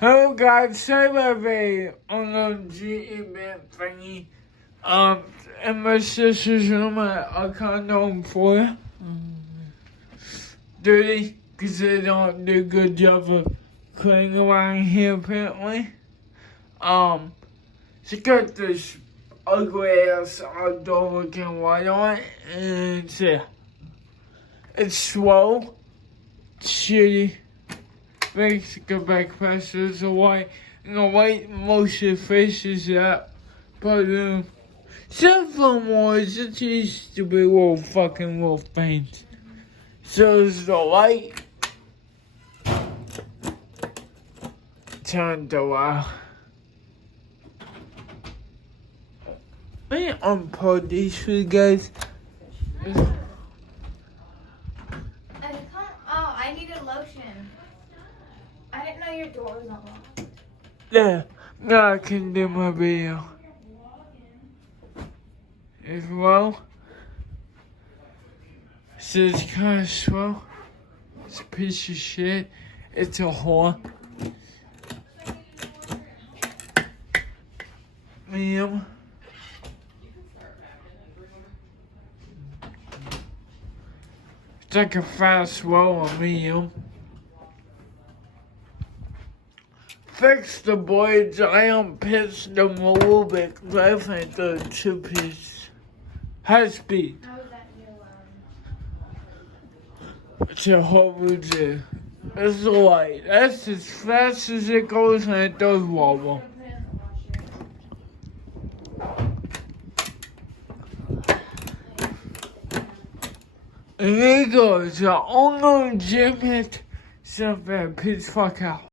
Hello guys, sorry about the OMG event thingy. In my sister's room I can't on for dirty because they don't do a good job of cleaning around here apparently. She got this ugly ass outdoor looking light on it and it's slow, it's shitty. Makes it go back faster. There's a white, most of the faces up. But, some of them was just used to be little fucking little faint. So there's the light. Turn the light. Let me unplug these for you guys. I needed lotion. I didn't know your door was unlocked. Yeah, now I can do my video. As well. So it's kind of slow. It's a piece of shit. It's a whore. Ma'am. It's like a fast roll on medium. Fix the blades. I unpitched them a little bit. I think they're 2-piece. High speed. How is that your It's a horrible do. It's light. That's as fast as it goes and it does wobble. And there goes. The unknown gym hit something. Peace fuck out.